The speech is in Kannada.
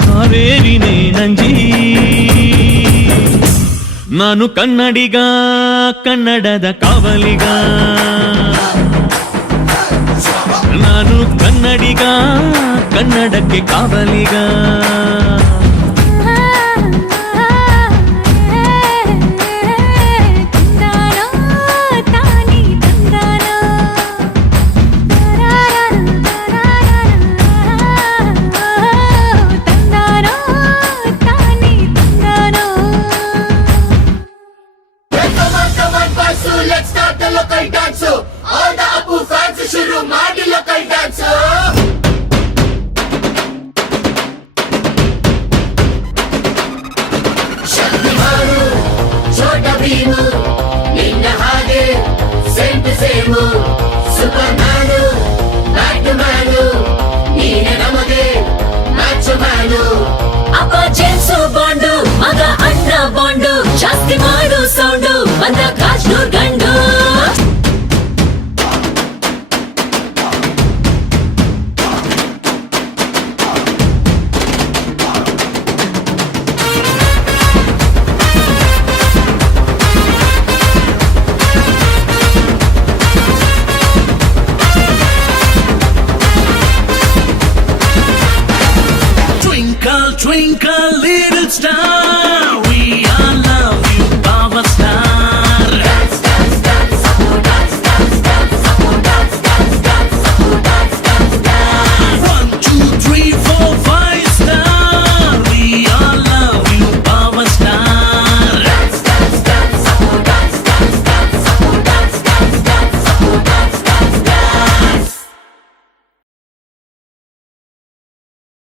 ಕಾವೇರಿನೇ ನಂಜಿ. ನಾನು ಕನ್ನಡಿಗ, ಕನ್ನಡದ ಕಾವಲಿಗ. ನಾನು ಕನ್ನಡಿಗ, ಕನ್ನಡಕ್ಕೆ ಕಾವಲಿಗ. Let's start the local dance. All the Apu fans shuru maadi local dance. Shaktimanu, Chota Bheemu, ninna hage same to same. Supermanu, Batman, neene namage macho manu. Appa James Bond, maga Anna Bond, ಜಾಸ್ತಿ ಮಾಡು ಸೌಂಡು ಬಂದ